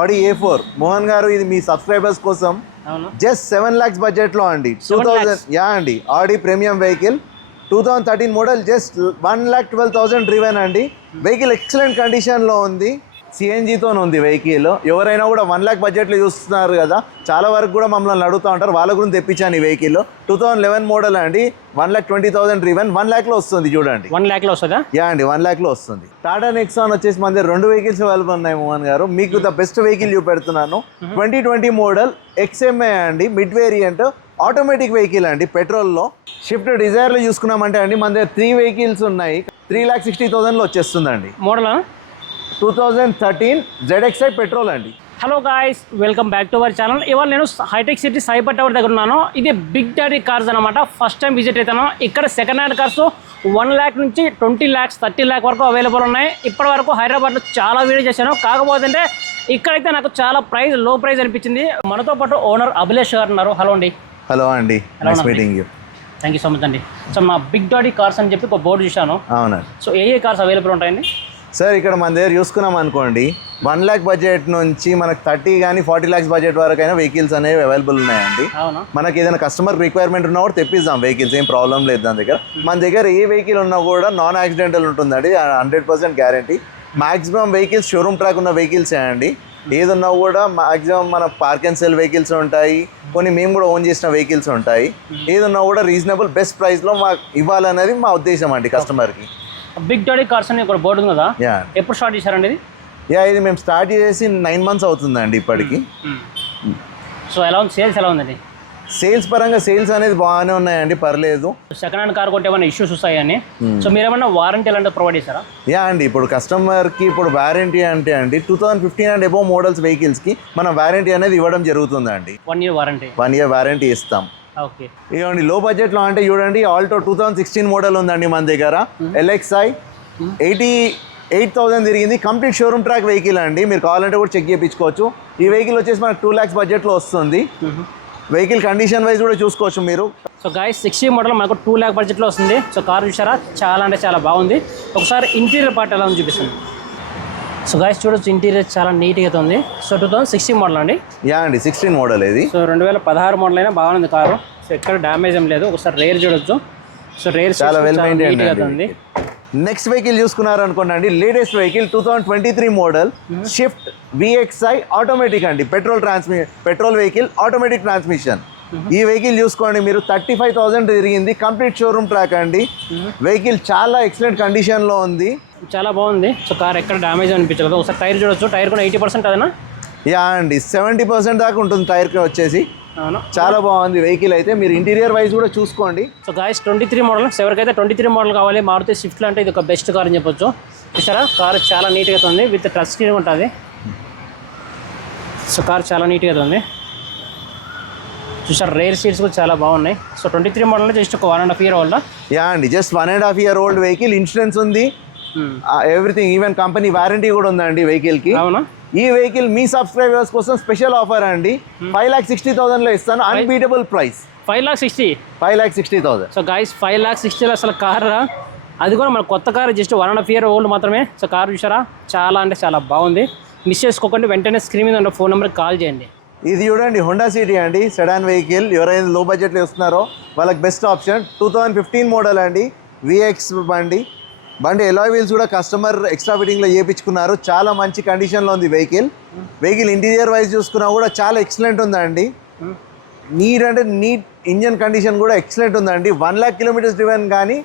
Audi A four Mohan గారు ఇది మీ సబ్స్క్రైబర్స్ కోసం. జస్ట్ సెవెన్ ల్యాక్స్ బడ్జెట్లో అండి. Two 7 thousand lakhs. యా అండి. Audi premium vehicle. Two thousand thirteen model just one lakh twelve thousand driven అండి. వెహికల్ ఎక్సలెంట్ కండిషన్లో ఉంది. సిఎన్జితో ఉంది వెహికల్. ఎవరైనా కూడా వన్ ల్యాక్ బడ్జెట్లో చూస్తున్నారు కదా చాలా వరకు కూడా మమ్మల్ని అడుగుతూ ఉంటారు వాళ్ళ గురించి తెప్పించాను ఈ vehicle. Two thousand eleven model అండి one lakh twenty thousand driven one ల్యాక్లో వస్తుంది చూడండి. వన్ ల్యాక్లో వస్తుందా? యా అండి వన్ ల్యాక్లో వస్తుంది. టాటా నెక్సాన్ వచ్చేసి మన దగ్గర రెండు వెహికల్స్ అవైలబుల్ ఉన్నాయి మోహన్ గారు. మీకు ద బెస్ట్ వెహికల్ చూపెడుతున్నాను. ట్వంటీ ట్వంటీ మోడల్ ఎక్స్ఎంఏ అండి మిడ్ వేరియంట్ ఆటోమేటిక్ వెహికల్ అండి పెట్రోల్లో షిఫ్ట్ డిజైర్లో చూసుకున్నామంటే అండి మన దగ్గర త్రీ వెహికల్స్ ఉన్నాయి. త్రీ ల్యాక్ సిక్స్టీ థౌసండ్లో వచ్చేస్తుందండి. మోడలా two thousand thirteen ZXI petrol అండి. Hello guys welcome back to our channel ఇవాళ నేను హైటెక్ సిటీ సైబర్ టవర్ దగ్గర ఉన్నాను. ఇది బిగ్ డాడీ కార్స్ అనమాట ఫస్ట్ టైం విజిట్ అవుతాను. ఇక్కడ second hand cars one lakh నుంచి ట్వంటీ ల్యాక్స్ థర్టీ ల్యాక్ వరకు అవైలబుల్ ఉన్నాయి. ఇప్పటి వరకు హైదరాబాద్లో చాలా వీడియో చేశాను. కాకపోతే అంటే ఇక్కడైతే నాకు చాలా ప్రైస్లో ప్రైస్ అనిపించింది. మనతో పాటు ఓనర్ అభిలేష్ గారు ఉన్నారు. హలో అండి. హలో అండి. Meeting you thank you so much అండి. సో మా బిగ్ డాడీ కార్స్ అని చెప్పి ఒక బోర్డు చూశాను. అవునండి. సో ఏ ఏ కార్స్ అవైలబుల్ ఉంటాయండి? సార్ ఇక్కడ మన దగ్గర చూసుకున్నాం అనుకోండి వన్ ల్యాక్ బడ్జెట్ నుంచి మనకు థర్టీ కానీ ఫార్టీ ల్యాక్స్ బడ్జెట్ వరకు అయినా వెహికల్స్ అనేవి అవైలబుల్ ఉన్నాయండి. మనకి ఏదైనా కస్టమర్ రిక్వైర్మెంట్ ఉన్నా కూడా తెప్పిస్తాం వెహికల్స్ ఏం ప్రాబ్లం లేదు దాని దగ్గర. మన దగ్గర ఏ వెహికల్ ఉన్నా కూడా నాన్ యాక్సిడెంటల్ ఉంటుందండి hundred percent guarantee maximum vehicles showroom track ఉన్న వెహికల్స్ అండి. ఏది ఉన్నా కూడా మాక్సిమం మన పార్క్ అండ్ సెల్ వెహికల్స్ ఉంటాయి కొన్ని మేము కూడా ఓన్ చేసిన వెహికల్స్ ఉంటాయి. ఏది ఉన్నా కూడా రీజనబుల్ బెస్ట్ ప్రైస్లో మాకు ఇవ్వాలనేది మా ఉద్దేశం అండి కస్టమర్కి బిగ్ డాడీ కార్స్ అని ఒక బోర్డు ఉంది కదా? ఎప్పుడు స్టార్ట్ చేశారండి ఇది? యా ఇది మేము స్టార్ట్ చేసి నైన్ మంత్స్ అవుతుందండి ఇప్పటికి. సో ఎలా ఉంది? సేల్స్ ఎలా ఉందండి? సేల్స్ పరంగా సేల్స్ అనేది బాగానే ఉన్నాయండి పర్లేదు. సెకండ్ హ్యాండ్ కార్ కొంటే ఏమైనా ఇష్యూస్ వస్తాయని? సో మీరు ఏమైనా వారంటీ అలాంటివి ప్రొవైడ్ చేశారా? యా అండి ఇప్పుడు కస్టమర్కి ఇప్పుడు వారంటీ అంటే అండి two thousand fifteen and above models వెహికల్స్కి మనం వారంటీ అనేది ఇవ్వడం జరుగుతుందండి. One year warranty one year warranty ఇస్తాం. ఇవ్వండి లో బడ్జెట్లో అంటే చూడండి Alto two thousand sixteen model ఉందండి మన దగ్గర. ఎల్ఎక్స్ఐ ఎయిటీ ఎయిట్ థౌసండ్ తిరిగింది. కంప్లీట్ షోరూమ్ ట్రాక్ వెహికల్ అండి. మీరు కావాలంటే కూడా చెక్ చేయించుకోవచ్చు. ఈ వెహికల్ వచ్చేసి మనకు టూ ల్యాక్స్ బడ్జెట్లో వస్తుంది. వెహికల్ కండిషన్ వైజ్ కూడా చూసుకోవచ్చు మీరు. సో గాయస్ సిక్స్టీ మోడల్ మనకు టూ ల్యాక్ బడ్జెట్లో వస్తుంది. సో కార్ చూసారా? చాలా అంటే చాలా బాగుంది. ఒకసారి ఇంటీరియర్ పార్ట్ ఎలా ఉంది చూపిస్తుంది సో గాయస్ చూడొచ్చు ఇంటీరియర్ చాలా నీట్గా అయితే ఉంది. So two thousand sixty model అండి. యా అండి సిక్స్టీన్ మోడల్ ఇది. సో రెండు వేల పదహారు మోడల్ అయినా బాగుంది కారు. సో ఎక్కడ డ్యామేజ్ ఏం లేదు. ఒకసారి రేర్ చూడొచ్చు. సో రేర్ చాలా వెల్ మెయింటైన్ ఉంది. నెక్స్ట్ వెహికల్ చూసుకున్నారు అనుకోండి latest vehicle two thousand twenty three model Swift VXI automatic అండి. Petrol transmission petrol vehicle automatic transmission ఈ వెహికల్ చూసుకోండి మీరు థర్టీ ఫైవ్ థౌసండ్ తిరిగింది. కంప్లీట్ షోరూమ్ ట్రాక్ అండి. వెహికల్ చాలా ఎక్సలెంట్ కండిషన్లో ఉంది. చాలా బాగుంది. సో కార్ ఎక్కడ డ్యామేజ్ అనిపించలేదు. ఒకసారి టైర్ చూడొచ్చు. టైర్ కూడా ఎయిటీ పర్సెంట్ అదేనా యా అండి సెవెంటీ పర్సెంట్ దాకా ఉంటుంది టైర్కి వచ్చేసి. అవును. చాలా బాగుంది వెహికల్ అయితే. మీరు ఇంటీరియర్ వైజ్ కూడా చూసుకోండి. So guys twenty three model ఎవరికైతే ట్వంటీ త్రీ మోడల్ కావాలి మారుతి స్విఫ్ట్లో అంటే ఇది ఒక బెస్ట్ కార్ అని చెప్పొచ్చు. చూసారా? కార్ చాలా నీట్గా ఉంది. విత్ టచ్ స్క్రీన్ ఉంటుంది. సో కార్ చాలా నీట్గా ఉంది. చూసారా రేర్ సీట్స్ కూడా చాలా బాగున్నాయి. So twenty three model just ఒక వన్ అండ్ హాఫ్ ఇయర్ వల్ల యా అండి just one and half year old vehicle insurance ఉంది. ఎవ్రీథింగ్ ఈవెన్ కంపెనీ వారంటీ కూడా ఉందండి వెహికల్కి అవునా? ఈ వెహికల్ మీ సబ్స్క్రైబర్స్ కోసం స్పెషల్ ఆఫర్ అండి. ఫైవ్ ల్యాక్ సిక్స్టీ థౌసండ్లో ఇస్తాను unbeatable price five lakh sixty five lakh sixty thousand so guys five lakh sixty అసలు కార్ అది కూడా మన కొత్త car just one and half year old మాత్రమే. సో కార్ చూసారా? చాలా అంటే చాలా బాగుంది. మిస్ చేసుకోకండి వెంటనే స్క్రీన్ మీద ఉన్న ఫోన్ నెంబర్కి కాల్ చేయండి. ఇది చూడండి హోండా సిటీ అండి. సెడాన్ వెహికల్ ఎవరైనా లో బడ్జెట్లో వస్తున్నారో వాళ్ళకి best option two thousand fifteen model అండి. విఎక్స్ బండి. బండి ఎలాయ్ వీల్స్ కూడా కస్టమర్ ఎక్స్ట్రా ఫిట్టింగ్లో చేయించుకున్నారు చాలా మంచి కండిషన్లో ఉంది వెహికల్ వెహికల్ ఇంటీరియర్ వైజ్ చూసుకున్నా కూడా చాలా ఎక్సలెంట్ ఉందండి. నీట్ అంటే నీట్ ఇంజన్ కండిషన్ కూడా ఎక్సలెంట్ ఉందండి. వన్ ల్యాక్ కిలోమీటర్స్ డ్రివెన్ కానీ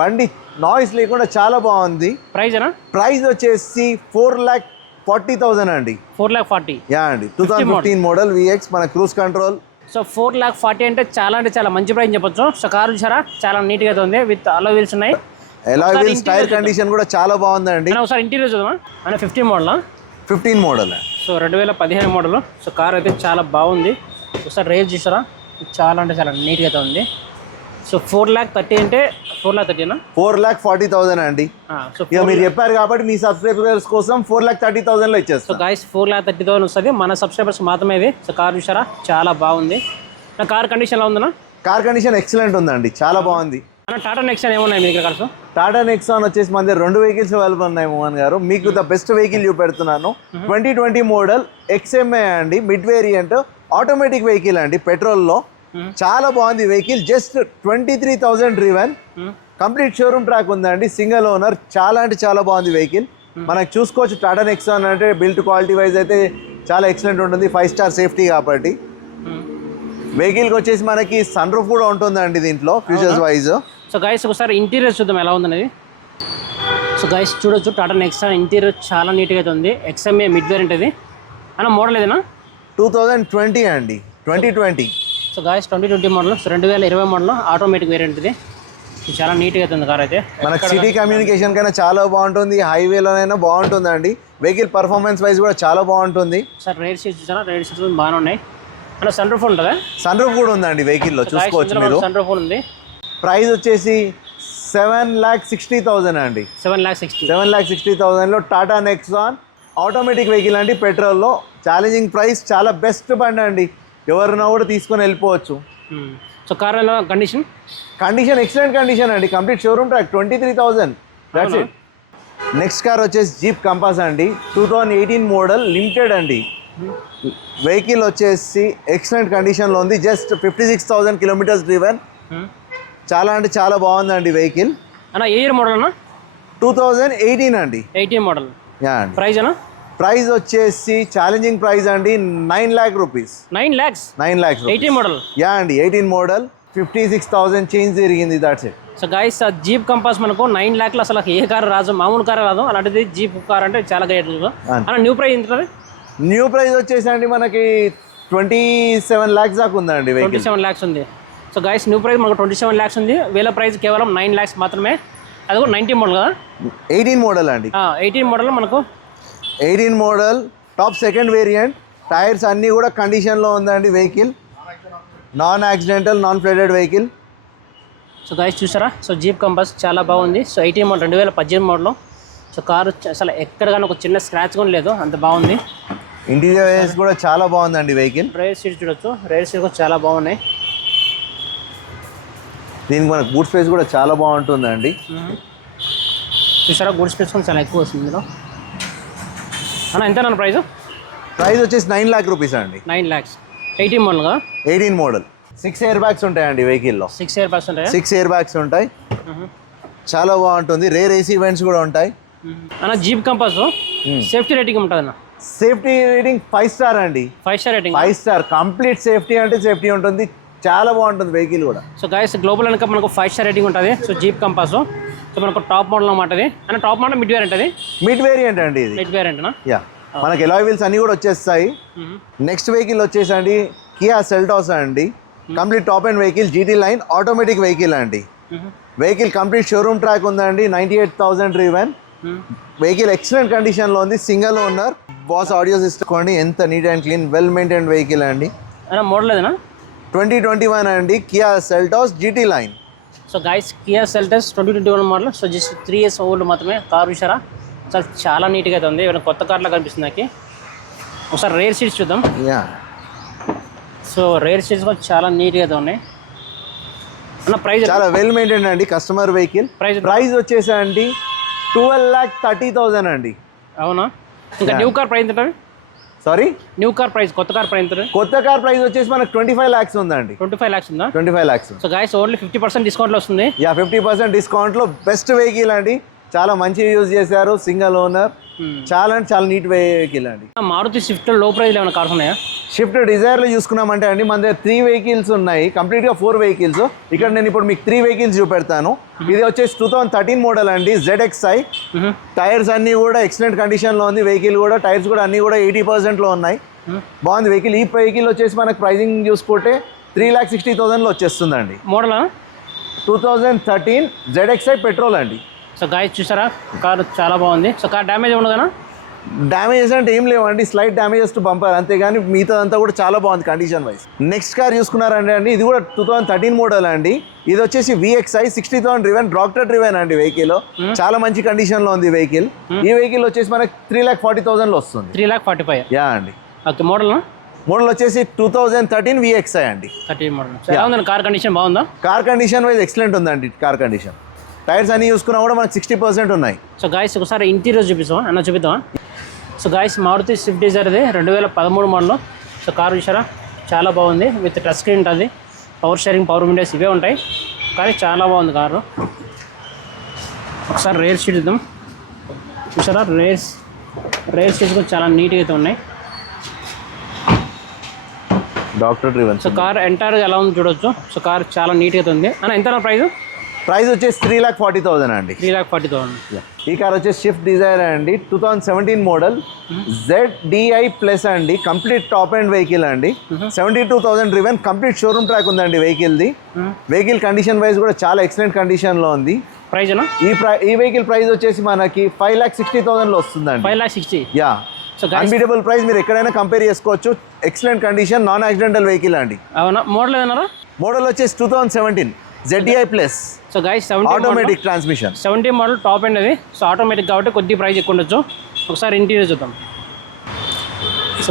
బండి నాయిస్ లేకుండా చాలా బాగుంది. ప్రైజ్ ప్రైస్ వచ్చేసి ఫోర్ ల్యాక్ ఫార్టీ థౌజండ్ అండి. Four lakh forty. యా అండి. Two thousand fifteen model VX మన cruise control. So four lakh forty అంటే చాలా అంటే చాలా మంచి ప్రైస్ చెప్పొచ్చు. సో కార్ చూసారా? చాలా నీట్గా అయితే ఉంది విత్ అలో వీల్స్ ఉన్నాయి. ఎలా వీల్స్ టైర్ కండిషన్ కూడా చాలా బాగుందండి. ఒకసారి ఇంటీరియర్ చూద్దామా? అన్న fifteen model? Fifteen model. So రెండు వేల పదిహేను మోడల్. సో కార్ అయితే చాలా బాగుంది. ఒకసారి రేల్ చూసారా? చాలా అంటే చాలా నీట్గా అయితే ఉంది. సో ఫోర్ ల్యాక్ థర్టీ అంటే ఫోర్ ల్యాక్ థర్టీనా? ఫోర్ ల్యాక్ ఫార్టీ థౌసండ్ అండి. సో ఇక మీరు చెప్పారు కాబట్టి మీ సబ్స్క్రైబర్స్ కోసం ఫోర్ ల్యాక్ థర్టీ థౌసండ్లో సో ఇచ్చేస్తాం guys four lakh thirty thousand వస్తుంది. మన సబ్స్క్రైబర్స్ మాత్రమే ఇది. సో కార్ చూసారా? చాలా బాగుంది. నా కార్ కండిషన్ ఎలా ఉందన్నా? కార్ కండిషన్ ఎక్సలెంట్ ఉందండి. చాలా బాగుంది. టాటా నెక్సన్ ఏమున్నాయి మీ దగ్గర కార్స్ టాటా నెక్సాన్ వచ్చేసి మన దగ్గర రెండు వెహికల్స్ అవైలబుల్ ఉన్నాయి మోహన్ గారు. మీకు ద బెస్ట్ వెహికల్ చూపెడుతున్నాను. ట్వంటీ ట్వంటీ మోడల్ ఎక్స్ఎంఏ అండి. మిడ్ వేరియంట్ ఆటోమేటిక్ వెహికల్ అండి. పెట్రోల్లో చాలా బాగుంది vehicle. Just twenty three thousand driven complete showroom track ఉందండి. సింగిల్ ఓనర్ చాలా అంటే చాలా బాగుంది వెహికల్. మనకు చూసుకోవచ్చు టాటా నెక్సాన్ అంటే బిల్ట్ క్వాలిటీ వైజ్ అయితే చాలా ఎక్సలెంట్ ఉంటుంది. ఫైవ్ స్టార్ సేఫ్టీ కాబట్టి. వెహికల్కి వచ్చేసి మనకి సన్ రూఫ్ కూడా ఉంటుందండి దీంట్లో ఫ్యూచర్స్ వైజ్ సో గైస్ ఒకసారి ఇంటీరియర్ చూద్దాం ఎలా ఉందనేది. సో గైస్ చూడొచ్చు టాటా నెక్సన్ ఇంటీరియర్ చాలా నీట్గా అయితే ఉంది. ఎక్స్ఎంఏ మిడ్ వేరియంట్ ఇది అన్న మోడల్ ఏదైనా టూ థౌజండ్ ట్వంటీ అండి. Twenty twenty so guys twenty twenty model so రెండు వేల ఇరవై మోడల్ ఆటోమేటిక్ వేరియంట్ ఇది. చాలా నీట్గా అయితే ఉంది కార్ అయితే. మనకి సిటీ కమ్యూనికేషన్ కైనా చాలా బాగుంటుంది హైవేలోనైనా బాగుంటుందండి. వెహికల్ పర్ఫార్మెన్స్ వైజ్ కూడా చాలా బాగుంటుంది. సార్ రేర్ సీట్స్ చూసారా? రేర్ సీట్స్ బాగానే ఉన్నాయి. అన్న సన్ రూఫ్ ఉంటుందా? సన్ రూఫ్ కూడా ఉందండి వెహికల్లో చూసుకోవచ్చు మీరు. సన్ రూఫ్ ఉంది. ప్రైస్ వచ్చేసి సెవెన్ ల్యాక్ సిక్స్టీ థౌజండ్ అండి. Seven lakh sixty seven lakh sixty థౌజండ్లో టాటా నెక్సాన్ ఆటోమేటిక్ వెహికల్ అండి పెట్రోల్లో ఛాలెంజింగ్ ప్రైస్ చాలా బెస్ట్ బండి అండి. ఎవరినా కూడా తీసుకొని వెళ్ళిపోవచ్చు. So car condition condition excellent condition అండి. Complete showroom track twenty three thousand that's it next car వచ్చేసి జీప్ కంపాస్ అండి. Two thousand eighteen model limited అండి. వెహికల్ వచ్చేసి ఎక్సలెంట్ కండిషన్లో ఉంది. Just fifty six thousand kilometres driven చాలా అంటే చాలా బాగుందండి వెహికల్ అన్న ఏ ఇయర్ మోడల్ అన్న? టూ థౌజండ్ ఎయిటీన్ అండి. ఎయిటీన్ మోడల్ ప్రైస్ అన్న? ప్రైస్ వచ్చేసి ఛాలెంజింగ్ ప్రైస్ అండి. Nine lakh rupees. Nine lakhs nine lakhs eighteen model yeah అండి eighteen model fifty six thousand change తిరిగింది దాట్స్ ఇట్ సో గాయస్ ఆ Jeep Compass మనకు nine ల్యాక్లు అసలు ఏ కార్ రాదు మామూలు కార్ రాదు. అలాంటిది జీప్ కార్ అంటే చాలా గ్రేట్ న్యూ ప్రైస్ ఎంత న్యూ ప్రైస్ వచ్చేసి అండి మనకి ట్వంటీ సెవెన్ ల్యాక్స్ దాకా ఉందండి ట్వంటీ సెవెన్ ల్యాక్స్ ఉంది. సో గైస్ న్యూ ప్రైస్ మనకు ట్వంటీ సెవెన్ ల్యాక్స్ ఉంది. వేల ప్రైస్ కేవలం నైన్ ల్యాక్స్ మాత్రమే. అది కూడా నైన్టీ మోడల్ కదా? ఎయిటీన్ మోడల్ అండి. ఎయిటీన్ మోడల్ మనకు eighteen model top second variant. Tyres అన్నీ కూడా కండిషన్లో ఉందండి vehicle. Non accidental non flooded vehicle. So guys చూసారా? సో జీప్ కంపాస్ చాలా బాగుంది. సో ఎయిటీన్ మోడల్ రెండు వేల పద్దెనిమిది మోడల్. సో కారు అసలు ఎక్కడ కానీ ఒక చిన్న స్క్రాచ్ కూడా లేదు. అంత బాగుంది. ఇంటీరియర్ కూడా చాలా బాగుందండి వెహికల్. రైర్ సీట్స్ చూడొచ్చు. రైర్ సీట్స్ కూడా చాలా బాగున్నాయి. దీనికి మనకు బూట్ స్పేస్ కూడా చాలా బాగుంటుందండి. చూసారా? గుడ్ స్పేస్ కూడా చాలా ఎక్కువ వస్తుంది ఇందులో. అన్న ఎంత నన్ను ప్రైస్? ప్రైస్ వచ్చేసి నైన్ ల్యాక్ రూపీస్ అండి. నైన్ ల్యాక్స్ ఎయిటీన్ మోడల్ కదా eighteen model. Six airbags ఉంటాయండి వెహికల్లో. సిక్స్ ఇయర్ బ్యాగ్స్ ఉంటాయా? సిక్స్ ఇయర్ బ్యాగ్స్ ఉంటాయి. చాలా బాగుంటుంది. రేర్ ఏసీ ఈవెంట్స్ కూడా ఉంటాయి. అన్న జీప్ కంపాస్ సేఫ్టీ రేటింగ్ ఉంటుంది అన్న? సేఫ్టీ రేటింగ్ ఫైవ్ స్టార్ అండి. Five star rating five star complete safety అంటే సేఫ్టీ ఉంటుంది. చాలా బాగుంటుంది వెహికల్ కూడా. సో గైస్ గ్లోబల్ వెనక మనకు ఫైవ్ స్టార్ రేటింగ్ ఉంటుంది. సో జీప్ కంపాస్ సో మనకు టాప్ మోడల్ అది. అంటే టాప్ మోడల్ మిడ్ వేరియంట్ అది. మిడ్ వేరియంట్ అండి ఇది. మిడ్ వేరియంట్నా యా మనకి ఎలాయ్ వీల్స్ అన్నీ కూడా వచ్చేస్తాయి. నెక్స్ట్ వెహికల్ వచ్చేసండి కియా సెల్టాస్ అండి. Complete top end vehicle GT line automatic vehicle అండి. వెహికల్ కంప్లీట్ షోరూమ్ ట్రాక్ ఉందండి ninety eight thousand driven vehicle excellent కండిషన్లో ఉంది single owner Bose audio system ఎంత neat and clean well maintain vehicle అండి model ఏదైనా twenty twenty one అండి Kia Seltos GT line. So guys Kia Seltos twenty twenty one model. So just three years old మాత్రమే car చూసారా? చాలా చాలా నీట్గా అయితే ఉంది. ఏమైనా కొత్త కార్లా కనిపిస్తుంది నాకు. ఒకసారి రేర్ సీట్స్ చూద్దాం. యా సో రేర్ సీట్స్ కూడా చాలా నీట్గా అయితే ఉన్నాయి. అన్న ప్రైస్ చాలా వెల్ మెయింటైన్ అండి కస్టమర్ వెహికల్ ప్రైస్ ప్రైస్ వచ్చేసి అండి ట్వెల్వ్ ల్యాక్ థర్టీ థౌజండ్ అండి. అవునా? ఇంకా న్యూ కార్ ప్రైస్ ఉంటుంది? సారీ న్యూ కార్ ప్రైస్ కొత్త కార్ ప్రైస్ కొత్త కార్ ప్రైస్ వచ్చేసి మనకు ట్వంటీ ఫైవ్ ల్యాక్స్ ఉందండి. ట్వంటీ ఫైవ్ ల్యాక్స్ ఉందా? Twenty five lakhs so guys only fifty percent డిస్కౌంట్లో వస్తుంది. యా ఫిఫ్టీ పర్సెంట్ డిస్కౌంట్లో బెస్ట్ వెహికల్ అండి. చాలా మంచిగా యూజ్ చేశారు సింగిల్ ఓనర్ చాలా అంటే చాలా నీట్ వెహికల్ అండి మారుతి స్విఫ్ట్లో ప్రైస్లో ఏమైనా కార్స్ ఉన్నాయా? షిఫ్ట్ డిజైర్లో చూసుకున్నామంటే అండి మన దగ్గర త్రీ వెహికల్స్ ఉన్నాయి. కంప్లీట్గా ఫోర్ వెహికల్స్ ఇక్కడ నేను ఇప్పుడు మీకు త్రీ వెహికల్స్ చూపెడతాను. ఇది వచ్చేసి టూ థౌసండ్ థర్టీన్ మోడల్ అండి జెడ్ఎక్స్ఐ టైర్స్ అన్నీ కూడా ఎక్సలెంట్ కండిషన్లో ఉంది. వెహికల్ కూడా టైర్స్ కూడా అన్నీ కూడా ఎయిటీ పర్సెంట్లో ఉన్నాయి. బాగుంది వెహికల్ ఈ వెహికల్ వచ్చేసి మనకు ప్రైజింగ్ చూసుకుంటే త్రీ ల్యాక్ సిక్స్టీ థౌసండ్లో వచ్చేస్తుందండి. మోడలా two thousand thirteen ZXI petrol అండి. సో గాయస్ చూసారా? కార్ చాలా బాగుంది. సో కార్ డ్యామేజ్ ఉండదు డ్యామేజెస్ అంటే ఏం లేవండి. స్లైట్ డ్యామేజెస్ టు బంపర్ అంతేగాని మిగతాదంతా కూడా చాలా బాగుంది కండిషన్ వైజ్ నెక్స్ట్ కార్ చూసుకున్నారంటే అండి ఇది కూడా టూ థౌసండ్ థర్టీన్ మోడల్ అండి. ఇది వచ్చేసి VXI sixty thousand driven doctor driven అండి వెహికల్ చాలా మంచి కండిషన్లో ఉంది వెహికల్ ఈ వెహికల్ వచ్చేసి మనకి త్రీ ల్యాక్ ఫార్టీ థౌసండ్లో వస్తుంది. Three lakh forty five yeah అండి ఓకే మోడల్ మోడల్ వచ్చేసి టూ థౌజండ్ థర్టీన్ విఎక్స్ఐ అండి. థర్టీన్ మోడల్ కార్ కండిషన్ బాగుందా? కార్ కండిషన్ వైజ్ ఎక్సలెంట్ ఉందండి కార్ కండిషన్ టైర్స్ అన్ని చూసుకున్నా కూడా మనకు సిక్స్టీ పర్సెంట్ ఉన్నాయి. సో గాయస్ ఒకసారి ఇంటీరియర్ చూపిస్తాం అన్న చూపిద్దామా? So guys Maruti Swift Dzire ఇది రెండు వేల పదమూడు మోడల్ సో కారు చూసారా? చాలా బాగుంది. విత్ టచ్ స్క్రీన్ ఉంటుంది. పవర్ షేరింగ్ పవర్ విండోస్ ఇవే ఉంటాయి. కానీ చాలా బాగుంది కారు. ఒకసారి రేర్ షీట్ ఇద్దాం చూసారా? రేర్స్ రేర్ షీట్స్ కూడా చాలా నీట్గా అయితే ఉన్నాయి. డాక్టర్ డ్రివెన్ సో కార్ ఎంటైర్గా ఎలా ఉంది చూడొచ్చు. సో కార్ చాలా నీట్గా అయితే ఉంది. అన్న ఎంత ప్రైస్ ప్రైస్ వచ్చేసి త్రీ ల్యాక్ ఫార్టీ థౌసండ్ అండి. త్రీ ల్యాక్ ఫార్టీ థౌసండ్ ఈ కార్ వచ్చేసి షిఫ్ట్ డిజైర్ అండి. Two thousand seventeen model Z DI plus అండి. కంప్లీట్ టాప్ అండ్ వెహికల్ అండి. Seventy two thousand driven complete showroom track ఉందండి వెహికల్ది వెహికల్ కండిషన్ వైజ్ కూడా చాలా ఎక్సలెంట్ కండిషన్లో ఉంది. అన్న ఈ ప్రై ఈ వెహికల్ ప్రైస్ వచ్చేసి మనకి ఫైవ్ ల్యాక్ సిక్స్టీ థౌసండ్లో వస్తుందండి. Five lakh sixty yeah unbeatable price మీరు ఎక్కడైనా కంపేర్ చేసుకోవచ్చు. Excellent condition non accidental vehicle అండి. అవునా? మోడల్ ఏదన్నారా? మోడల్ వచ్చేసి two thousand seventeen ZDI plus so guys seventy automatic transmission seventy model top end అది. సో ఆటోమేటిక్ కాబట్టి కొద్ది ప్రైస్ ఎక్కువ ఉండొచ్చు. ఒకసారి ఇంటీరియర్ చూద్దాం.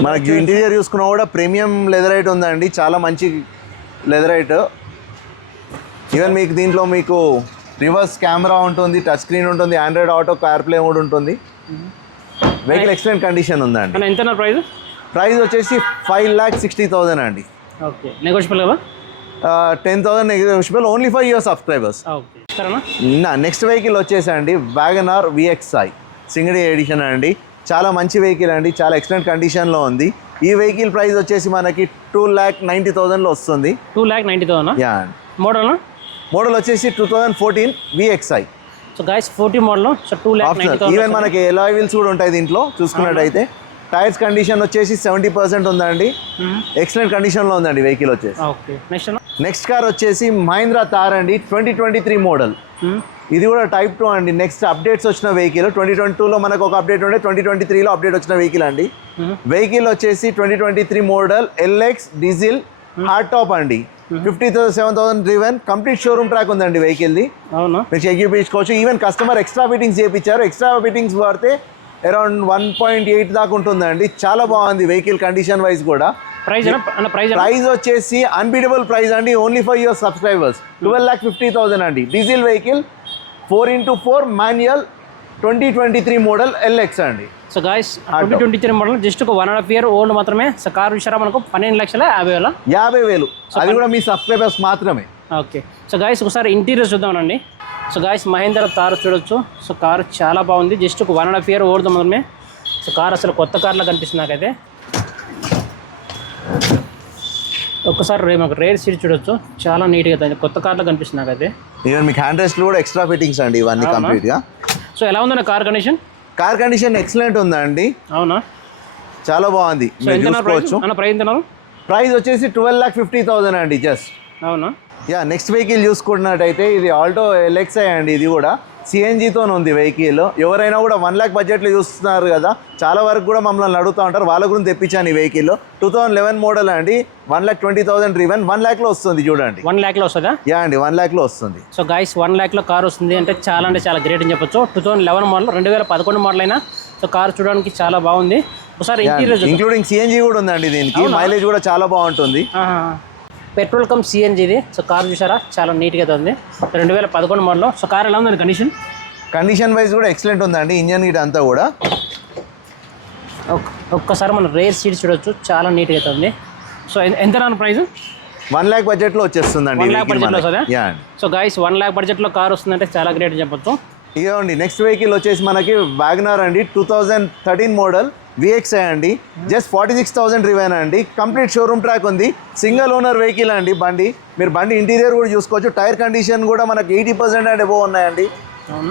మనకి ఇంటీరియర్ చూసుకున్నా కూడా ప్రీమియం లెదరైట్ ఉందండి. చాలా మంచి లెదరైట్ ఈవెన్ మీకు దీంట్లో మీకు రివర్స్ కెమెరా ఉంటుంది టచ్ స్క్రీన్ ఉంటుంది ఆండ్రాయిడ్ ఆటో కార్ప్లే కూడా ఉంటుంది. వెహికల్ ఎక్సలెంట్ కండిషన్ ఉందండి. ఎంత ప్రైస్ ప్రైస్ వచ్చేసి ఫైవ్ ల్యాక్ సిక్స్టీ థౌసండ్ అండి. ఓకే నెగోషియబుల్ కదా? Ten thousand negotiable only for your subscribers సరేనా నెక్స్ట్ వెహికల్ వచ్చేసి అండి వ్యాగనార్ విఎక్స్ఐ సింగడి ఎడిషన్ అండి. చాలా మంచి వెహికల్ అండి చాలా ఎక్సలెంట్ కండిషన్లో ఉంది. ఈ వెహికల్ ప్రైస్ వచ్చేసి మనకి టూ ల్యాక్ నైంటీ థౌసండ్లో వస్తుంది. Two lakh ninety thousand yeah. Model model వచ్చేసి two thousand fourteen VXI so guys forty model so two lakh even మనకి ఎలాయ్ వీల్స్ కూడా ఉంటాయి దీంట్లో చూసుకున్నట్టయితే. టైర్స్ కండిషన్ వచ్చేసి సెవెంటీ పర్సెంట్ ఉందండి. ఎక్సలెంట్ కండిషన్లో ఉందండి వెహికల్ వచ్చేసి. ఓకే నెక్స్ట్ అన్న? నెక్స్ట్ కార్ వచ్చేసి మహీంద్రా తార్ అండి ట్వంటీ ట్వంటీ త్రీ మోడల్. ఇది కూడా టైప్ టూ అండి. నెక్స్ట్ అప్డేట్స్ వచ్చిన వెహికల్ ట్వంటీ ట్వంటీ టూలో మనకు ఒక అప్డేట్ ఉండే ట్వంటీ ట్వంటీ త్రీలో అప్డేట్ వచ్చిన వెహికల్ అండి. వెహికల్ వచ్చేసి twenty twenty three model LX diesel hard top అండి. Fifty seven thousand driven complete showroom track ఉందండి వెహికల్ది. అవునా? మీరు చెక్ చేయించుకోవచ్చు ఈవెన్ కస్టమర్ ఎక్స్ట్రా ఫిట్టింగ్స్ చేయించారు ఎక్స్ట్రా ఫిట్టింగ్స్ వాడితే అరౌండ్ వన్ పాయింట్ ఎయిట్ దాకా ఉంటుందండి. చాలా బాగుంది వెహికల్ కండిషన్ వైజ్ కూడా. అన్న ప్రైస్ వచ్చేసి అన్బీటబుల్ ప్రైస్ అండి. Only for your subscribers twelve lakh fifty thousand అండి. Diesel vehicle four into four manual twenty twenty three model LX అండి. So guys twenty twenty three model just ఒక one and half year old మాత్రమే. So car విషయారా మనకు పన్నెండు లక్షల యాభై వేల. యాభై వేలు. అది కూడా మీ సబ్స్క్రైబర్స్ మాత్రమే. ఓకే సో గాయస్ ఒకసారి ఇంటీరియర్ చూద్దామండి సో గాయస్ మహేంద్ర తార్ చూడొచ్చు. సో కార్ చాలా బాగుంది. జస్ట్ ఒక one and half year old మాత్రమే. సో కార్ అసలు కొత్త కార్లా కనిపిస్తుంది నాకైతే. ఒక్కసారి మాకు రేర్ సీట్ చూడొచ్చు. చాలా నీట్గా కొత్త కార్లా కనిపిస్తుంది నాకైతే. ఈవెన్ మీకు హ్యాండ్ రెస్ట్లు కూడా ఎక్స్ట్రా ఫిట్టింగ్స్ అండి ఇవన్నీ? కంప్లీట్గా సో ఎలా ఉందన్న car condition car condition excellent ఉందండి. అవునా? చాలా బాగుంది. ప్రైస్ చూసుకోవచ్చు. అన్న ప్రైస్ ఎంత ప్రైస్ వచ్చేసి ట్వెల్వ్ ల్యాక్ ఫిఫ్టీ థౌసండ్ అండి జస్ట్ అవునా? యా నెక్స్ట్ వెహికల్ చూసుకున్నట్టయితే ఇది ఆల్టో ఎల్ఎక్స్ఐ అండి ఇది కూడా. సిఎన్జితో ఉంది వెహికల్. ఎవరైనా కూడా వన్ ల్యాక్ బడ్జెట్లో చూస్తున్నారు కదా చాలా వరకు కూడా మమ్మల్ని అడుగుతూ ఉంటారు వాళ్ళ గురించి తెప్పించాను ఈ vehicle. Two thousand eleven model అండి one lakh twenty thousand driven one ల్యాక్లో వస్తుంది చూడండి. వన్ ల్యాక్లో వస్తుందా? యా అండి వన్ ల్యాక్లో వస్తుంది. సో గాయస్ వన్ ల్యాక్లో కార్ వస్తుంది అంటే చాలా అంటే చాలా గ్రేట్ అని చెప్పొచ్చు. టూ థౌసండ్ లెవెన్ మోడల్ రెండు వేల పదకొండు మోడల్ అయినా సో కార్ చూడడానికి చాలా బాగుంది. ఒకసారి ఇంక్లూడింగ్ సిఎన్జి కూడా ఉందండి దీనికి. మైలేజ్ కూడా చాలా బాగుంటుంది. పెట్రోల్ కమ్ సిఎన్జి ఇది. సో కార్ చూసారా? చాలా నీట్గా అయితే ఉంది. రెండు వేల పదకొండు మోడల్. సో కార్ ఎలా ఉందండి కండిషన్ కండిషన్ వైజ్ కూడా ఎక్సలెంట్ ఉందండి. ఇంజన్ గిట్ అంతా కూడా. ఒక్కసారి మనం రేర్ సీట్ చూడొచ్చు. చాలా నీట్గా అయితే ఉంది. సో ఎంత రాను ప్రైస్ వన్ ల్యాక్ బడ్జెట్లో వచ్చేస్తుందండి వన్ ల్యాక్ బడ్జెట్లో వస్తుందా? యా అండి సో గాయస్ వన్ ల్యాక్ బడ్జెట్లో కార్ వస్తుందంటే చాలా గ్రేట్ అని చెప్పొచ్చు. ఇదిగోండి నెక్స్ట్ వెహికల్ వచ్చేసి మనకి వ్యాగనార్ అండి. Two thousand thirteen model VXI అండి. Just forty six thousand driven అండి. కంప్లీట్ షోరూమ్ ట్రాక్ ఉంది. సింగిల్ ఓనర్ వెహికల్ అండి బండి. మీరు బండి ఇంటీరియర్ కూడా చూసుకోవచ్చు. టైర్ కండిషన్ కూడా మనకి ఎయిటీ పర్సెంట్ అండ్ ఎబో ఉన్నాయండి.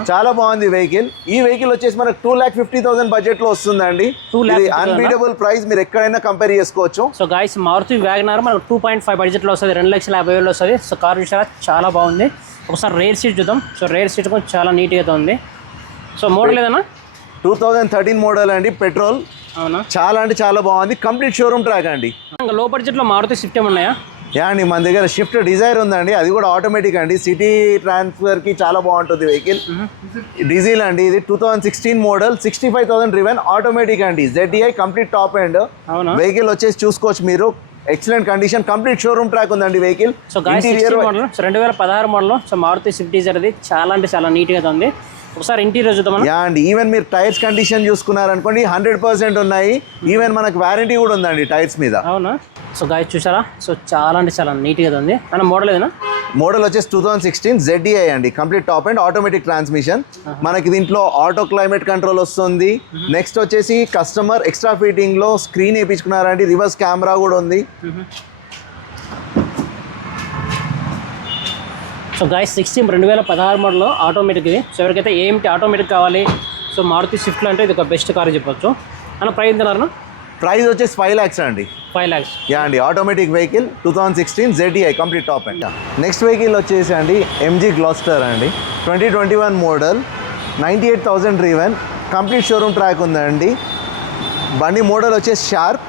చాలా బాగుంది వెహికల్ ఈ వెహికల్ వచ్చేసి మనకు టూ ల్యాక్ ఫిఫ్టీ థౌసండ్ బడ్జెట్లో వస్తుందండి. 2 lakh ఇది 50,000 అన్బీటబుల్ ప్రైస్ మీరు ఎక్కడైనా కంపేర్ చేసుకోవచ్చు. సో గాయస్ మారుతి వ్యాగనార్ మనకు టూ పాయింట్ ఫైవ్ బడ్జెట్లో వస్తుంది. రెండు లక్షల యాభై వేలు వస్తుంది. సో కార్ చూసారా చాలా బాగుంది. ఒకసారి రేర్ సీట్ చూద్దాం. సో రేర్ సీట్ కూడా చాలా నీట్గా ఉంది. సో మోడల్ ఏదన్నా? టూ థౌజండ్ థర్టీన్ మోడల్ అండి పెట్రోల్. అవునా? చాలా అంటే చాలా బాగుంది. కంప్లీట్ షోరూమ్ ట్రాక్ అండి. ఇంకా లో బడ్జెట్లో మారుతి స్విఫ్ట్ ఏమి ఉన్నాయా? యా అండి మన దగ్గర షిఫ్ట్ డిజైర్ ఉందండి. అది కూడా ఆటోమేటిక్ అండి. సిటీ ట్రాన్స్ఫర్కి చాలా బాగుంటుంది వెహికల్ డీజిల్ అండి ఇది. Two thousand sixteen model sixty five thousand driven automatic అండి ZEI complete top and vehicle వచ్చేసి చూసుకోవచ్చు మీరు. Excellent condition complete showroom track ఉందండి వెహికల్ సో మోడల్ రెండు వేల పదహారు మోడల్ సో మారుతి స్విఫ్ట్ డిజైర్ అది చాలా అంటే చాలా నీట్గా ఉంది. ఒకసారి ఇంటీరియర్ చూద్దాం మనం అండి ఈవెన్ మీరు టైర్స్ కండిషన్ చూసుకున్నారనుకోండి హండ్రెడ్ పర్సెంట్ ఉన్నాయి. ఈవెన్ మనకు వారంటీ కూడా ఉందండి టైర్స్ మీద. అవునా? సో గాయ చూసారా? సో చాలా అంటే చాలా నీట్గా ఉంది. అన్న మోడల్ ఏదైనా? మోడల్ వచ్చేసి టూ థౌసండ్ సిక్స్టీన్ జెడ్ఈఐ అండి. Complete top and automatic transmission మనకి దీంట్లో ఆటో క్లైమేట్ కంట్రోల్ వస్తుంది. నెక్స్ట్ వచ్చేసి కస్టమర్ ఎక్స్ట్రా ఫిట్టింగ్లో స్క్రీన్ వేయించుకున్నారండి. రివర్స్ కెమెరా కూడా ఉంది. సో గాయ సిక్స్టీన్ రెండు వేల పదహారు మోడల్ ఆటోమేటిక్ ఇది. సో ఎవరికైతే ఏమిటి ఆటోమేటిక్ కావాలి సో మారుతి స్విఫ్ట్లో అంటే ఇది ఒక బెస్ట్ కార్ చెప్పొచ్చు. అన్న ప్రైస్ ఎంతన్నారు ప్రైస్ వచ్చేసి ఫైవ్ ల్యాక్స్ అండి. ఫైవ్ ల్యాక్స్ యా అండి automatic vehicle two thousand sixteen ZEI complete top and next vehicle వచ్చేసి అండి ఎంజీ గ్లాస్టర్ అండి. Twenty twenty one model ninety eight thousand driven complete showroom track ఉందండి బండి మోడల్ వచ్చేసి షార్ప్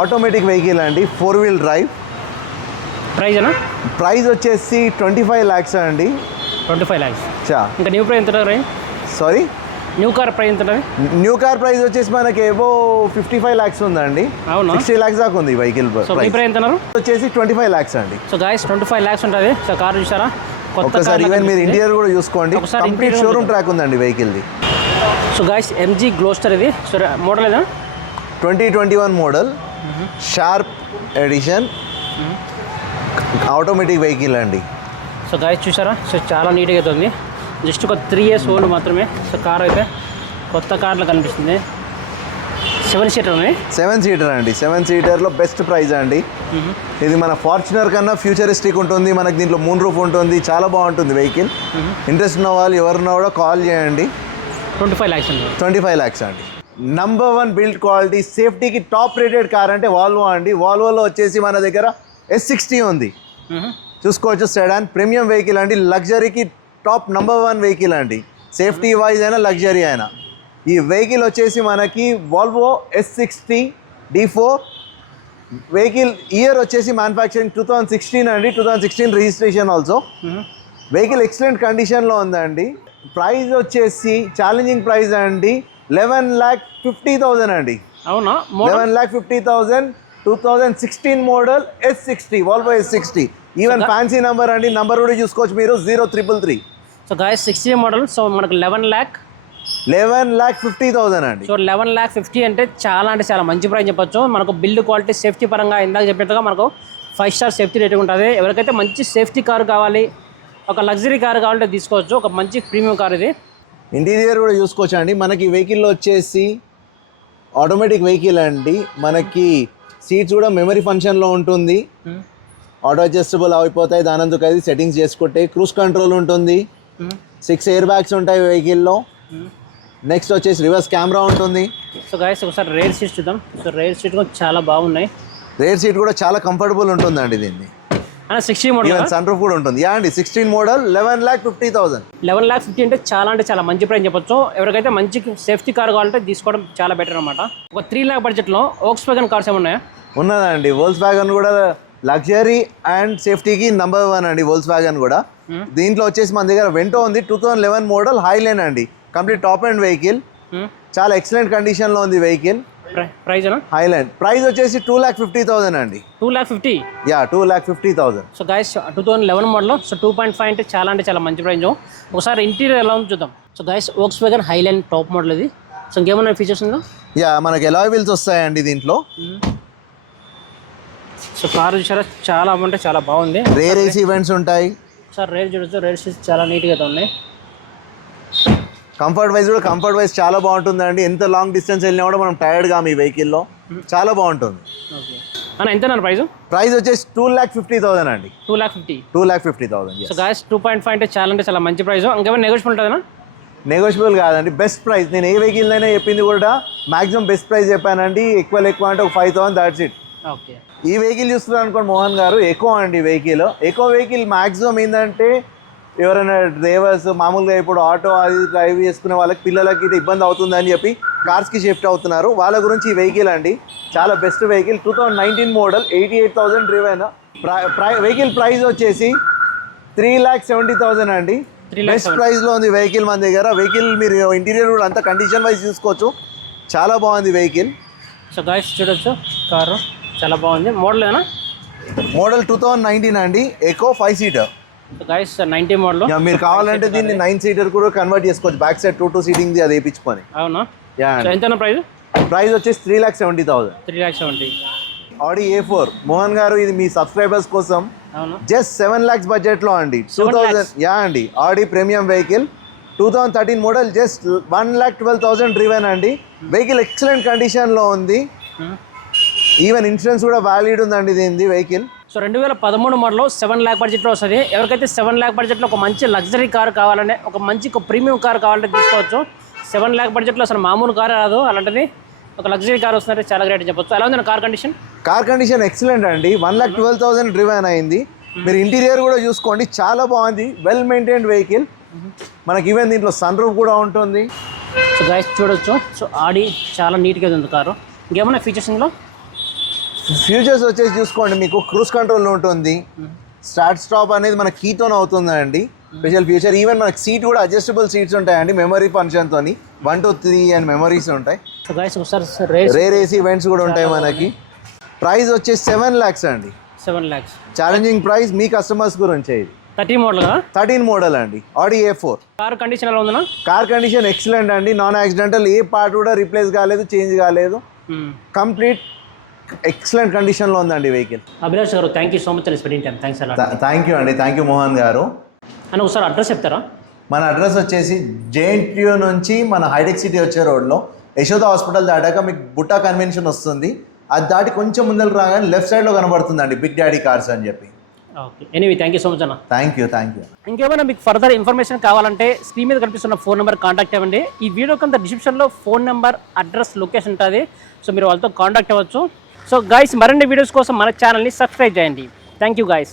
ఆటోమేటిక్ వెహికల్ అండి four wheel drive అన్న? Price వచ్చేసి twenty five lakhs అండి. Twenty five lakhs. చా. ఇంకా న్యూ ప్రైస్ ఎంత ఉంటుంది సారీ న్యూ కార్ ప్రైస్ ఎంత ఉంటుంది న్యూ కార్ ప్రైస్ వచ్చేసి మనకి ఏవో ఫిఫ్టీ ఫైవ్ ల్యాక్స్ ఉందండి. అవునా? సిక్స్టీ ల్యాక్స్ దాకా ఉంది వెహికల్ ప్రైస్. ఎంత వచ్చేసి ట్వంటీ ఫైవ్ ల్యాక్స్ అండి. So guys twenty five lakhs ఉంటుంది. సో కార్ చూసారా? ఒక్కసారి ఈవెన్ మీరు. ఇంటీరియర్ కూడా చూసుకోండి. కంప్లీట్ షోరూమ్ ట్రాక్ ఉందండి వెహికల్ది. సో గాయస్ ఎంజీ గ్లోస్టర్ ఇది. సో మోడల్ ఏదా? Twenty twenty one model. Sharp edition automatic vehicle అండి. సో గాయస్ చూసారా? సో చాలా నీట్గా అయితే ఉంది జస్ట్ ఒక త్రీ ఇయర్స్ ఓల్డ్ మాత్రమే. సో కార్ అయితే కొత్త కార్లో కనిపిస్తుంది. సెవెన్ సీటర్ సెవెన్ సీటర్ అండి. సెవెన్ సీటర్లో బెస్ట్ ప్రైస్ అండి. ఇది మన ఫార్చునర్ కన్నా ఫ్యూచరిస్టిక్ ఉంటుంది. మనకి దీంట్లో మూన్ రూఫ్ ఉంటుంది. చాలా బాగుంటుంది వెహికల్ ఇంట్రెస్ట్ ఉన్న వాళ్ళు ఎవరున్నా కూడా కాల్ చేయండి. ట్వంటీ ఫైవ్ ల్యాక్స్ ఉంది ట్వంటీ ఫైవ్ ల్యాక్స్ అండి నంబర్ వన్ బిల్డ్ క్వాలిటీ సేఫ్టీకి టాప్ రేటెడ్ కార్ అంటే వాల్వో అండి. వాల్వోలో వచ్చేసి మన దగ్గర ఎస్ సిక్స్టీ ఉంది. చూసుకోవచ్చు సెడాన్ ప్రీమియం వెహికల్ అండి. లగ్జరీకి టాప్ నంబర్ వన్ వెహికల్ అండి. సేఫ్టీ వైజ్ అయినా లగ్జరీ అయినా. ఈ వెహికల్ వచ్చేసి మనకి Volvo S sixty D four vehicle year వచ్చేసి మ్యానుఫ్యాక్చరింగ్ టూ థౌజండ్ సిక్స్టీన్ అండి. Two thousand sixteen registration also vehicle excellent కండిషన్లో ఉందండి. ప్రైస్ వచ్చేసి ఛాలెంజింగ్ ప్రైస్ అండి. లెవెన్ ల్యాక్ ఫిఫ్టీ థౌజండ్ అండి. అవునా? Eleven lakh fifty thousand two thousand sixteen model S sixty Volvo S sixty even fancy number అండి number కూడా చూసుకోవచ్చు మీరు zero triple three so guys sixty model so మనకు eleven lakh eleven lakh fifty thousand అండి. So eleven lakh fifty అంటే చాలా అంటే చాలా మంచి ప్రైస్ చెప్పొచ్చు. మనకు బిల్డ్ క్వాలిటీ సేఫ్టీ పరంగా ఇందాక చెప్పినట్టుగా మనకు ఫైవ్ స్టార్ సేఫ్టీ రేటింగ్ ఉంటుంది. ఎవరికైతే మంచి సేఫ్టీ కార్ కావాలి ఒక లగ్జరీ కార్ కావాలంటే తీసుకోవచ్చు. ఒక మంచి ప్రీమియం కార్ ఇది. ఇంటీరియర్ కూడా చూసుకోవచ్చు అండి. మనకి వెహికల్లో వచ్చేసి ఆటోమేటిక్ వెహికల్ అండి. మనకి సీట్స్ కూడా మెమరీ ఫంక్షన్లో ఉంటుంది. ఆటో అడ్జస్టబుల్ అయిపోతాయి దానందుకు అది సెట్టింగ్స్ చేసుకుంటే క్రూజ్ కంట్రోల్ ఉంటుంది. సిక్స్ ఎయిర్ బ్యాగ్స్ ఉంటాయి వెహికల్లో నెక్స్ట్ వచ్చేసి రివర్స్ కెమెరా ఉంటుంది. సో గాయస్ ఒకసారి రేర్ సీట్స్ చూద్దాం. సో రేర్ సీట్ కూడా చాలా బాగున్నాయి. రేర్ సీట్ కూడా చాలా కంఫర్టబుల్ ఉంటుందండి దీన్ని. అన్న సిక్స్టీ మోడల్ సన్ రూఫ్ కూడా ఉంటుంది. యా అండి sixteen model eleven lakh fifty thousand eleven lakh fifty అంటే చాలా అంటే చాలా మంచి ప్రైస్ చెప్పొచ్చు. ఎవరికైతే మంచి సేఫ్టీ కార్ కావాలంటే తీసుకోవడం చాలా బెటర్ అనమాట ఒక త్రీ ల్యాక్ బడ్జెట్లో ఓక్స్ వ్యాగన్ కార్స్ ఏమున్నాయా? ఉన్నదండి. వోల్స్ వ్యాగన్ కూడా లగ్జరీ అండ్ సేఫ్టీకి నంబర్ వన్ అండి వోల్స్ వ్యాగన్ కూడా దీంట్లో వచ్చేసి మన దగ్గర వెంటో ఉంది two thousand eleven model Highline అండి కంప్లీట్ టాప్ అండ్ వెహికల్ చాలా ఎక్సలెంట్ కండిషన్లో ఉంది వెహికల్ ప్రైస్ అన్న హైలైన్ ప్రైస్ వచ్చేసి టూ ల్యాక్ ఫిఫ్టీ థౌసండ్ అండి. Two lakh fifty yeah two lakh fifty thousand so guys two thousand eleven model so two point five అంటే చాలా అంటే చాలా మంచి ప్రైజ్ ఒకసారి ఇంటీరియర్ ఎలా ఉందో చూద్దాం. So guys Volkswagen highline top model ఇది. సో ఇంకేమైనా ఫీచర్స్ ఉందా? యా మనకి ఎలాయ్ వీల్స్ వస్తాయండి దీంట్లో. సో కార్ చూసారా చాలా అంటే చాలా బాగుంది. రేర్ ఏసీ ఈవెంట్స్ ఉంటాయి. సార్ రేట్ చూడొచ్చు. రేట్ చాలా నీట్గా ఉన్నాయి. కంఫర్ట్ వైజ్ కూడా కంఫర్ట్ వైజ్ చాలా బాగుంటుందండి. ఎంత లాంగ్ డిస్టెన్స్ వెళ్ళినా కూడా మనం టైర్డ్గా ఈ వెహికల్లో చాలా బాగుంటుంది. ఓకే అన్న ఎంత ప్రైస్ ప్రైస్ వచ్చేసి టూ ల్యాక్ ఫిఫ్టీ థౌసండ్ అండి. Two lakh fifty two lakh fifty thousand so guys two point five అంటే చాలా అంటే చాలా మంచి ప్రైస్ ఇంకేమైనా నెగోషియబుల్ ఉంటుందా నెగోషియబుల్ కాదండి. బెస్ట్ ప్రైస్ నేను ఏ వెహికల్ అయినా చెప్పింది కూడా మాక్సిమం బెస్ట్ ప్రైస్ చెప్పానండి. ఎక్కువ ఎక్కువ అంటే ఒక five thousand that's it okay ఈ వెహికల్ చూస్తున్నారు అనుకోండి మోహన్ గారు ఎక్కువ అండి వెహికల్. ఎక్కువ వెహికల్ మాక్సిమం ఏంటంటే ఎవరైనా డ్రైవర్స్ మామూలుగా ఇప్పుడు ఆటో అది డ్రైవ్ చేసుకునే వాళ్ళకి పిల్లలకి ఇది ఇబ్బంది అవుతుందని చెప్పి కార్స్కి షిఫ్ట్ అవుతున్నారు. వాళ్ళ గురించి ఈ వెహికల్ అండి. చాలా best vehicle two thousand nineteen model eighty eight thousand driven ప్రై వెహికల్ ప్రైస్ వచ్చేసి త్రీ ల్యాక్ సెవెంటీ థౌసండ్ అండి. బెస్ట్ ప్రైస్లో ఉంది వెహికల్ మన దగ్గర. వెహికల్ మీరు ఇంటీరియర్ కూడా అంతా కండిషన్ వైజ్ చూసుకోవచ్చు. చాలా బాగుంది వెహికల్ సో గాయస్ చూడొచ్చు కారు. చాలా బాగుంది. మోడల్ ఏనా? మోడల్ టూ థౌజండ్ నైన్టీన్ అండి. Eeco five seater so guys ninety model. మీరు కావాలంటే దీన్ని నైన్ సీటర్ కూడా కన్వర్ట్ చేసుకోవచ్చు. Back side two two seating అది వేయించుకొని. అవునా? ఎంత ప్రైస్ ప్రైస్ వచ్చేసి three lakh seventy thousand three lakhs seventy Audi A four Mohan garu ఇది మీ సబ్స్క్రైబర్స్ కోసం జస్ట్ సెవెన్ ల్యాక్స్ బడ్జెట్లో అండి. టూ 7 థౌజండ్ యా అండి. Audi premium vehicle two thousand thirteen model just one lakh twelve thousand driven అండి. Vehicle excellent కండిషన్లో ఉంది. Even insurance కూడా వ్యాలిడ్ ఉందండి దీనిది వెహికల్ సో రెండు వేల పదమూడు మోడల్లో సెవెన్ ల్యాక్ బడ్జెట్లో వస్తుంది. ఎవరికైతే సెవెన్ ల్యాక్ బడ్జెట్లో ఒక మంచి లగ్జరీ కార్ కావాలంటే ఒక మంచి ఒక ప్రీమియం కార్ కావాలంటే తీసుకోవచ్చు. సెవెన్ ల్యాక్ బడ్జెట్లో అసలు మామూలు కార్ రాదు. అలాంటిది ఒక లగ్జరీ కార్ వస్తుందంటే చాలా గ్రేట్ అని చెప్పొచ్చు. ఎలా ఉంది car condition car condition excellent అండి. One lakh twelve thousand driven అయింది. మీరు ఇంటీరియర్ కూడా చూసుకోండి. చాలా బాగుంది. వెల్ మెయింటైన్డ్ వెహికల్ మనకి ఈవెన్ దీంట్లో సన్ రూఫ్ కూడా ఉంటుంది. సో గైస్ చూడొచ్చు. సో ఆడి చాలా నీట్గా ఉంది కారు. ఇంకేమైనా ఫీచర్స్ ఇందులో? ఫ్యూచర్స్ వచ్చేసి చూసుకోండి మీకు క్రూజ్ కంట్రోల్ ఉంటుంది. స్టార్ట్ స్టాప్ అనేది మన కీతోనే అవుతుందండి. స్పెషల్ ఫీచర్ ఈవెన్ మనకి సీట్ కూడా అడ్జస్టబుల్ సీట్స్ ఉంటాయండి మెమరీ ఫంక్షన్తో one two three and memories ఉంటాయి. రేర్ ఏసీ ఈవెంట్స్ కూడా ఉంటాయి మనకి. ప్రైస్ వచ్చేసి సెవెన్ ల్యాక్స్ అండి. సెవెన్ ల్యాక్స్ ఛాలెంజింగ్ ప్రైస్ మీ కస్టమర్స్ గురించి ఇది. థర్టీ మోడల్ థర్టీన్ మోడల్ అండి Audi A four car condition ఎలా ఉందన్నా? కార్ కండిషన్ ఎక్సలెంట్ అండి నాన్ యాక్సిడెంటల్ ఏ పార్ట్ కూడా రీప్లేస్ కాలేదు చేంజ్ కాలేదు. కంప్లీట్ ఎక్సలెంట్ కండిషన్లో ఉందండి vehicle. Abhilash garu thank you so much spending time thanks అలా థ్యాంక్ యూ అండి. Thank you Mohan garu. అని ఒకసారి అడ్రస్ చెప్తారా? మన అడ్రస్ వచ్చేసి జేఎన్టీయూ నుంచి మన హైటెక్ సిటీ వచ్చే రోడ్లో యశోద హాస్పిటల్ దాటాక మీకు బుట్టా కన్వెన్షన్ వస్తుంది. అది దాటి కొంచెం ముందర రాగానే లెఫ్ట్ సైడ్లో కనబడుతుందండి బిగ్ డాడీ కార్స్ అని చెప్పి. Okay anyway thank you so much అన్న. థ్యాంక్ యూ థ్యాంక్ యూ ఇంకేమైనా మీకు ఫర్దర్ ఇన్ఫర్మేషన్ కావాలంటే స్క్రీన్ మీద కనిపిస్తున్న ఫోన్ నెంబర్ కాంటాక్ట్ అవ్వండి. ఈ వీడియో కింద డిస్క్రిప్షన్లో ఫోన్ నెంబర్ అడ్రస్ లొకేషన్ ఉంటుంది. సో మీరు వాళ్ళతో కాంటాక్ట్ అవ్వచ్చు. సో గాయస్ మరిన్ని వీడియోస్ కోసం మన ఛానల్ని సబ్స్క్రైబ్ చేయండి. Thank you guys